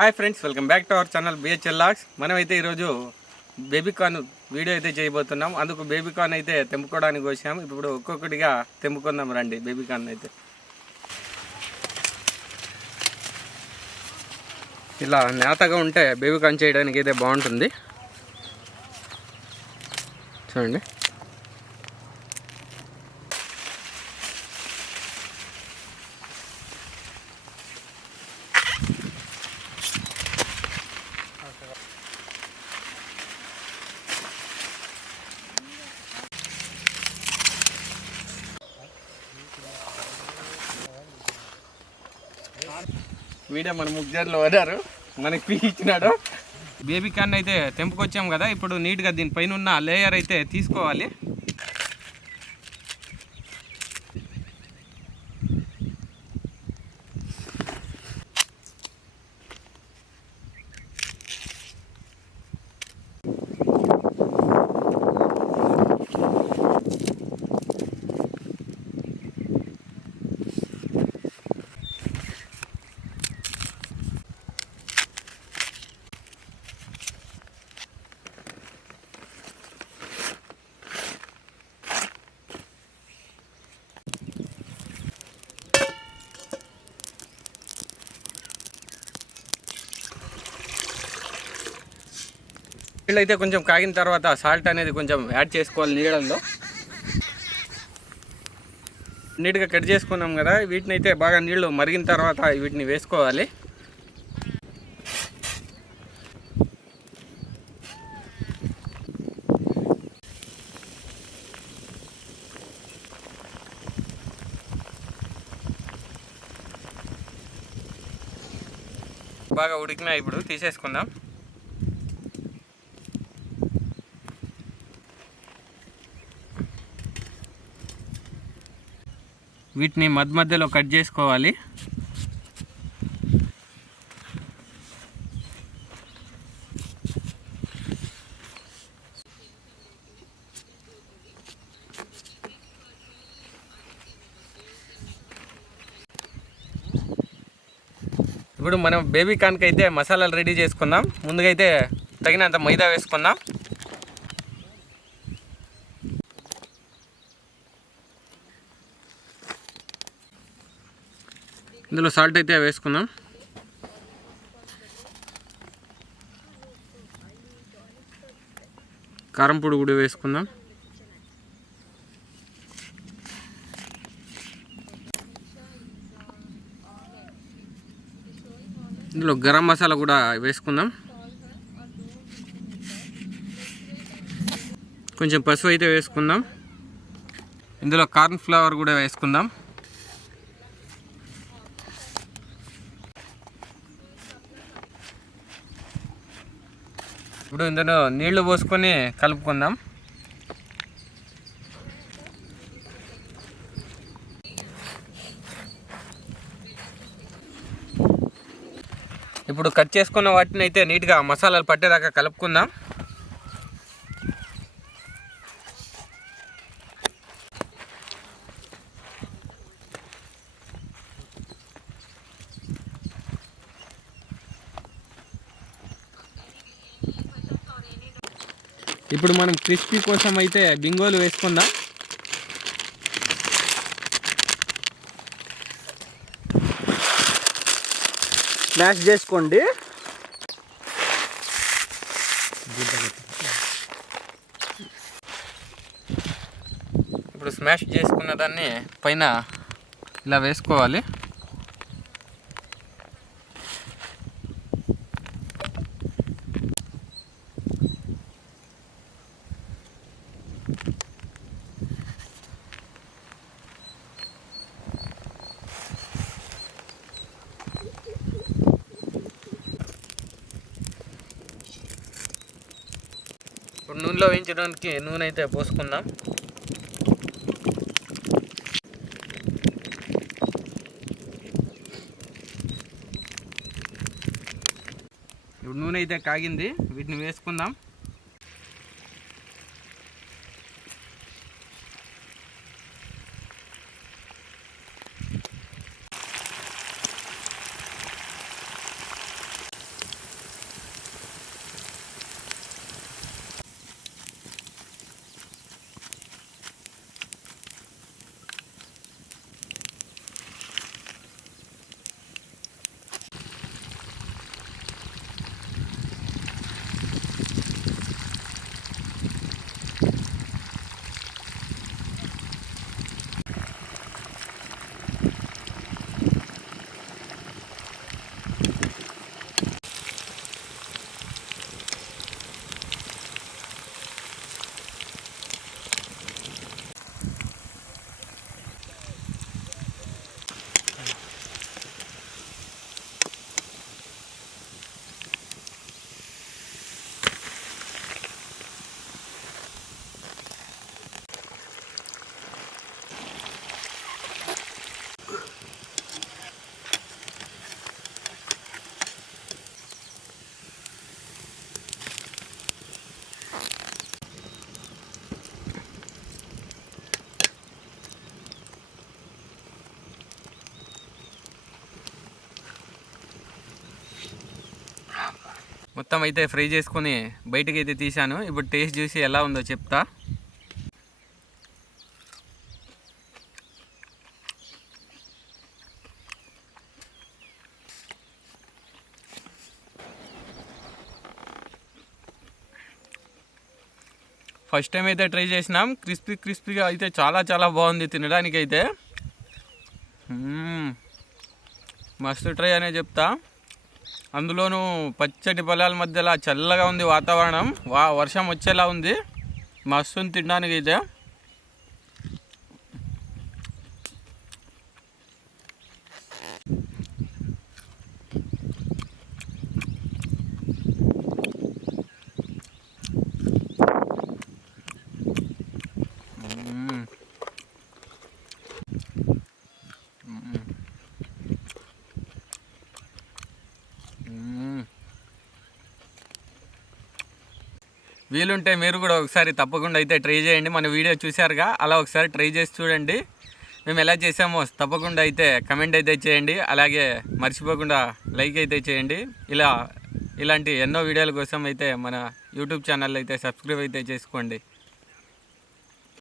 Hi friends, welcome back to our channel BHL logs. మనమైతే ఈరోజు baby corn video అయితే చేయబోతున్నాం. అందుకు బేబీకార్న్ అయితే తెంపుకోవడానికి వచ్చాం. ఇప్పుడు ఒక్కొక్కటిగా తెంపుకుందాం రండి. బేబీకార్న్ అయితే ఇలా నేతగా ఉంటే బేబీకార్న్ చేయడానికి అయితే బాగుంటుంది. చూడండి, వీడియో మన ముగ్గురులో వడారు, మనకి పీకిచ్చినాడు. బేబీకార్న్ అయితే తెంపుకొచ్చాం కదా, ఇప్పుడు నీట్గా దీనిపైన ఉన్న లేయర్ అయితే తీసుకోవాలి. నీళ్ళైతే కొంచెం కాగిన తర్వాత సాల్ట్ అనేది కొంచెం యాడ్ చేసుకోవాలి నీళ్ళల్లో. నీట్గా కట్ చేసుకున్నాం కదా, వీటిని అయితే బాగా నీళ్ళు మరిగిన తర్వాత వీటిని వేసుకోవాలి. బాగా ఉడికినా ఇప్పుడు తీసేసుకుందాం. వీటిని మధ్యలో కట్ చేసుకోవాలి. ఇప్పుడు మనం బేబీకార్న్కి అయితే మసాలాలు రెడీ చేసుకుందాం. ముందుగా అయితే తగినంత మైదా వేసుకుందాం. ఇందులో సాల్ట్ అయితే వేసుకుందాం. కారం పొడి కూడా వేసుకుందాం. ఇందులో గరం మసాలా కూడా వేసుకుందాం. కొంచెం పసుపు అయితే వేసుకుందాం. ఇందులో కార్న్ ఫ్లవర్ కూడా వేసుకుందాం. ఇప్పుడు ఇందులో నీళ్లు పోసుకొని కలుపుకుందాం. ఇప్పుడు కట్ చేసుకున్న వాటిని అయితే నీట్గా మసాలాలు పట్టేదాకా కలుపుకుందాం. ఇప్పుడు మనం క్రిస్పీ కోసం అయితే బింగోలు వేసుకుందాం. స్మాష్ చేసుకోండి. ఇప్పుడు స్మాష్ చేసుకున్న దాన్ని పైన ఇలా వేసుకోవాలి. ఇప్పుడు నూనెలో వేయించడానికి నూనె అయితే పోసుకుందాం. ఇప్పుడు నూనె అయితే కాగింది, వీటిని వేసుకుందాం. మొత్తం అయితే ఫ్రై చేసుకొని బయటకి అయితే తీసాను. ఇప్పుడు టేస్ట్ చూసి ఎలా ఉందో చెప్తా. ఫస్ట్ టైం అయితే ట్రై చేసినాం. క్రిస్పీగా అయితే చాలా బాగుంది తినడానికి అయితే. మస్తు ట్రై అనే చెప్తా. అందులోనూ పచ్చటి పొలాల మధ్యలో చల్లగా ఉంది వాతావరణం, వర్షం వచ్చేలా ఉంది. మస్తు తినడానికి అయితే. వీలుంటే మీరు కూడా ఒకసారి తప్పకుండా అయితే ట్రై చేయండి. మన వీడియో చూశారుగా, అలా ఒకసారి ట్రై చేసి చూడండి. మేము ఎలా చేసామో తప్పకుండా అయితే కమెంట్ అయితే చేయండి. అలాగే మర్చిపోకుండా లైక్ అయితే చేయండి. ఇలాంటి ఎన్నో వీడియోల కోసం అయితే మన యూట్యూబ్ ఛానల్ అయితే సబ్స్క్రైబ్ అయితే చేసుకోండి.